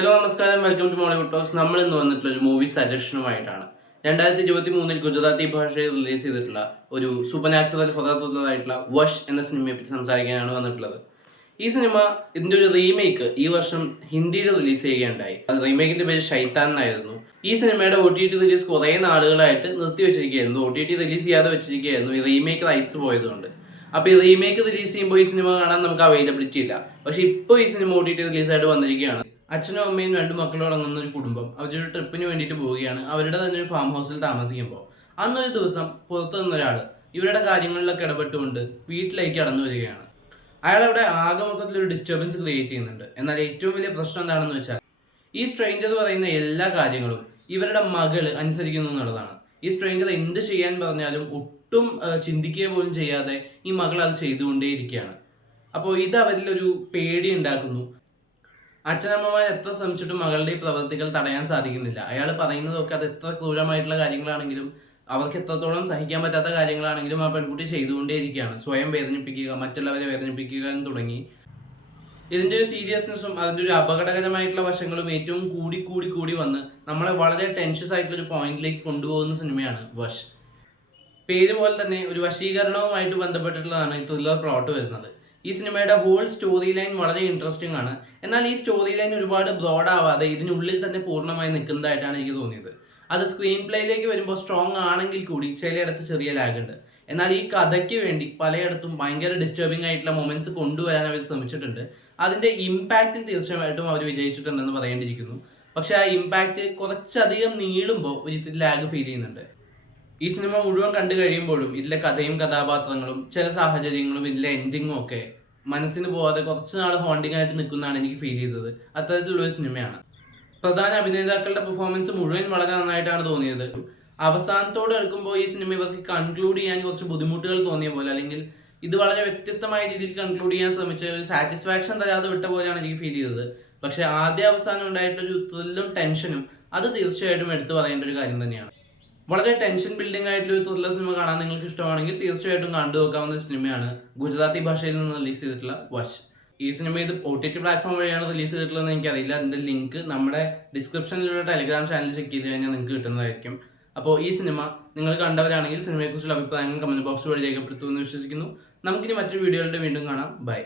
Hello നമസ്കാരം. Welcome to Mollywood talks നമ്മൾ ഇന്ന് വന്നിട്ടുള്ള ഒരു മൂവി സജഷനുമായിട്ടാണ് രണ്ടായിരത്തി ഇരുപത്തി മൂന്നിൽ ഗുജറാത്തി ഭാഷയിൽ റിലീസ് ചെയ്തിട്ടുള്ള ഒരു സൂപ്പർ നാച്ചുറൽ ഹൊറായിട്ടുള്ള വഷ് എന്ന സിനിമയെ പറ്റി സംസാരിക്കാനാണ് വന്നിട്ടുള്ളത്. ഈ സിനിമ ഇതിന്റെ ഒരു റീമേക്ക് ഈ വർഷം ഹിന്ദിയിൽ റിലീസ് ചെയ്യുകയുണ്ടായി. അത് റീമേക്കിന്റെ പേര് ഷൈത്താൻ എന്നായിരുന്നു. ഈ സിനിമയുടെ ഒ ടി ടി റിലീസ് കുറേ നാളുകളായിട്ട് നിർത്തി വെച്ചിരിക്കുകയായിരുന്നു ഒ ടി ടി റിലീസ് ചെയ്യാതെ വെച്ചിരിക്കുകയായിരുന്നു. ഈ റീമേക്ക് റൈറ്റ്സ് പോയതുകൊണ്ട്. അപ്പോൾ ഈ റീമേക്ക് റിലീസ് ചെയ്യുമ്പോൾ ഈ സിനിമ കാണാൻ നമുക്ക് അവൈലബിലിറ്റി ഇല്ല. പക്ഷേ ഇപ്പോൾ ഈ സിനിമ ഒ ടി ടി റിലീസായിട്ട് വന്നിരിക്കുകയാണ്. അച്ഛനും അമ്മയും രണ്ട് മക്കളും അടങ്ങുന്ന ഒരു കുടുംബം. അവരൊരു ട്രിപ്പിന് വേണ്ടിയിട്ട് പോവുകയാണ്. അവരുടെ തന്നെ ഒരു ഫാം ഹൗസിൽ താമസിക്കുമ്പോൾ. അന്നൊരു ദിവസം പുറത്തു നിന്നൊരാൾ ഇവരുടെ കാര്യങ്ങളിലൊക്കെ ഇടപെട്ടുകൊണ്ട് വീട്ടിലേക്ക് കടന്നു വരികയാണ്. അയാൾ അവിടെ ആകെ മൊത്തത്തിൽ ഒരു ഡിസ്റ്റർബൻസ് ക്രിയേറ്റ് ചെയ്യുന്നുണ്ട്. എന്നാൽ ഏറ്റവും വലിയ പ്രശ്നം എന്താണെന്ന് വെച്ചാൽ ഈ സ്ട്രെയിഞ്ചർ പറയുന്ന എല്ലാ കാര്യങ്ങളും ഇവരുടെ മകൾ അനുസരിക്കുന്നു എന്നുള്ളതാണ്. ഈ സ്ട്രെയിഞ്ചർ എന്ത് ചെയ്യാൻ പറഞ്ഞാലും ഒട്ടും ചിന്തിക്കുക പോലും ചെയ്യാതെ ഈ മകൾ അത് ചെയ്തുകൊണ്ടേയിരിക്കുകയാണ്. അപ്പോൾ ഇത് അവരിലൊരു പേടി ഉണ്ടാക്കുന്നു. അച്ഛനമ്മമാർ എത്ര ശ്രമിച്ചിട്ടും മകളുടെ ഈ പ്രവൃത്തികൾ തടയാൻ സാധിക്കുന്നില്ല. അയാൾ പറയുന്നതൊക്കെ അത് എത്ര ക്രൂരമായിട്ടുള്ള കാര്യങ്ങളാണെങ്കിലും അവർക്ക് എത്രത്തോളം സഹിക്കാൻ പറ്റാത്ത കാര്യങ്ങളാണെങ്കിലും ആ പെൺകുട്ടി ചെയ്തുകൊണ്ടേയിരിക്കുകയാണ്. സ്വയം വേദനിപ്പിക്കുക മറ്റുള്ളവരെ വേദനിപ്പിക്കുക എന്ന് തുടങ്ങി. ഇതിന്റെ ഒരു സീരിയസ്നെസ്സും അതിന്റെ ഒരു അപകടകരമായിട്ടുള്ള വശങ്ങളും ഏറ്റവും കൂടി കൂടി കൂടി വന്ന് നമ്മളെ വളരെ ടെൻഷ്യസ് ആയിട്ടുള്ള ഒരു പോയിന്റിലേക്ക് കൊണ്ടുപോകുന്ന സിനിമയാണ് വഷ്. പേര് പോലെ തന്നെ ഒരു വശീകരണവുമായിട്ട് ബന്ധപ്പെട്ടിട്ടുള്ളതാണ് ഈ ത്രില്ലർ പ്ലോട്ട് വരുന്നത്. ഈ സിനിമയുടെ ഹോൾ സ്റ്റോറി ലൈൻ വളരെ ഇൻട്രസ്റ്റിംഗ് ആണ്. എന്നാൽ ഈ സ്റ്റോറി ലൈൻ ഒരുപാട് ബ്രോഡ് ആവാതെ ഇതിനുള്ളിൽ തന്നെ പൂർണമായി നിൽക്കുന്നതായിട്ടാണ് എനിക്ക് തോന്നിയത്. അത് സ്ക്രീൻ പ്ലേയിലേക്ക് വരുമ്പോൾ സ്ട്രോങ് ആണെങ്കിൽ കൂടി ചിലയിടത്ത് ചെറിയ ലാഗ് ഉണ്ട്. എന്നാൽ ഈ കഥയ്ക്ക് വേണ്ടി പലയിടത്തും ഭയങ്കര ഡിസ്റ്റർബിംഗ് ആയിട്ടുള്ള മൊമെന്റ്സ് കൊണ്ടുവരാൻ അവർ ശ്രമിച്ചിട്ടുണ്ട്. അതിന്റെ ഇമ്പാക്റ്റിൽ തീർച്ചയായിട്ടും അവർ വിജയിച്ചിട്ടുണ്ടെന്ന് പറയേണ്ടിയിരിക്കുന്നു. പക്ഷെ ആ ഇമ്പാക്റ്റ് കുറച്ചധികം നീളുമ്പോൾ ഒരു ലാഗ് ഫീൽ ചെയ്യുന്നുണ്ട്. ഈ സിനിമ മുഴുവൻ കണ്ടു കഴിയുമ്പോഴും ഇതിലെ കഥയും കഥാപാത്രങ്ങളും ചില സാഹചര്യങ്ങളും ഇതിലെ എൻഡിങ്ങും ഒക്കെ മനസ്സിന് പോവാതെ കുറച്ച് നാൾ ഹോണ്ടിങ് ആയിട്ട് നിൽക്കുന്നതാണ് എനിക്ക് ഫീൽ ചെയ്തത്. അത്തരത്തിലുള്ളൊരു സിനിമയാണ്. പ്രധാന അഭിനേതാക്കളുടെ പെർഫോമൻസ് മുഴുവൻ വളരെ നന്നായിട്ടാണ് തോന്നിയത്. അവസാനത്തോട് എടുക്കുമ്പോൾ ഈ സിനിമ ഇവർക്ക് കൺക്ലൂഡ് ചെയ്യാൻ കുറച്ച് ബുദ്ധിമുട്ടുകൾ തോന്നിയ പോലെ അല്ലെങ്കിൽ ഇത് വളരെ വ്യത്യസ്തമായ രീതിയിൽ കൺക്ലൂഡ് ചെയ്യാൻ ശ്രമിച്ച ഒരു സാറ്റിസ്ഫാക്ഷൻ തരാതെ വിട്ട പോലെയാണ് എനിക്ക് ഫീൽ ചെയ്തത്. പക്ഷെ ആദ്യ അവസാനം ഉണ്ടായിട്ടുള്ള ഒരു ത്രില്ലും ടെൻഷനും അത് തീർച്ചയായിട്ടും എടുത്തു പറയേണ്ട ഒരു കാര്യം തന്നെയാണ്. വളരെ ടെൻഷൻ ബിൽഡിംഗ് ആയിട്ടുള്ള ഒരു ത്രില്ലർ സിനിമ കാണാൻ നിങ്ങൾക്ക് ഇഷ്ടമാണെങ്കിൽ തീർച്ചയായിട്ടും കണ്ടു നോക്കാവുന്ന സിനിമയാണ് ഗുജറാത്തി ഭാഷയിൽ നിന്ന് റിലീസ് ചെയ്തിട്ടുള്ള വശ് ഈ സിനിമ ഇത് ഒ ടി ടി പ്ലാറ്റ്ഫോം വഴിയാണ് റിലീസ് ചെയ്തിട്ടുള്ളത് എനിക്ക് അറിയില്ല അതിന്റെ ലിങ്ക് നമ്മുടെ ഡിസ്ക്രിപ്ഷനിലുള്ള ടെലിഗ്രാം ചാനൽ ചെക്ക് ചെയ്ത് കഴിഞ്ഞാൽ നിങ്ങൾക്ക് കിട്ടുന്നതായിരിക്കും. അപ്പോൾ ഈ സിനിമ നിങ്ങൾ കണ്ടവരാണെങ്കിൽ സിനിമയെക്കുറിച്ചുള്ള അഭിപ്രായങ്ങൾ കമന്റ് ബോക്സ് വഴി രേഖപ്പെടുത്തുമെന്ന് വിശ്വസിക്കുന്നു. നമുക്കിനി മറ്റൊരു വീഡിയോകളുടെ വീണ്ടും കാണാം. ബൈ